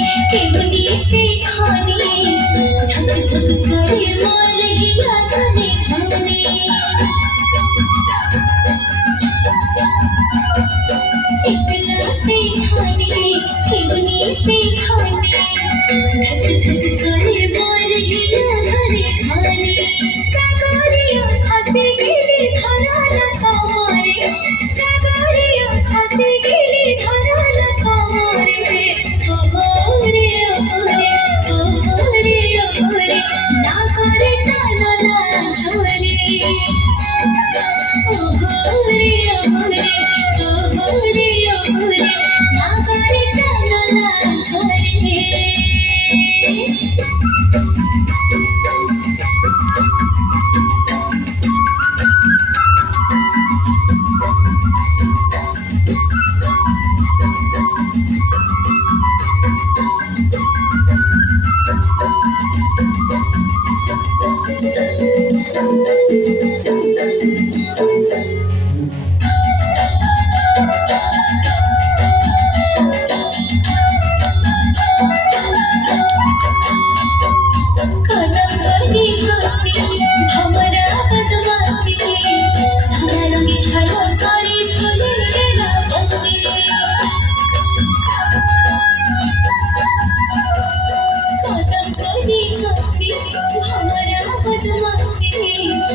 केवली से खाने धक धक करे मार गया खाने खाने एकला से खाने केवली से खाने धक धक करे मार गया खाने खाने कागरिया हंसे गेली धरा लता मारे कागरिया हंसे गेली धरा लता मारे ओरे ओरे ओरे ओरे ना करे टाला छोरे ओरे ओरे ओरे ओरे ना करे टाला छोरे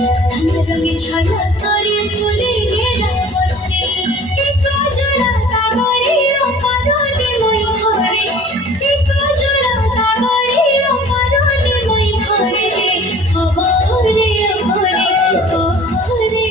छाया करे फूले गेला बसे एक जोड़ा कागरिया पारोने মই ঘরে एक जोड़ा कागरिया पारोने মই ঘরে ওরে ওরে ওরে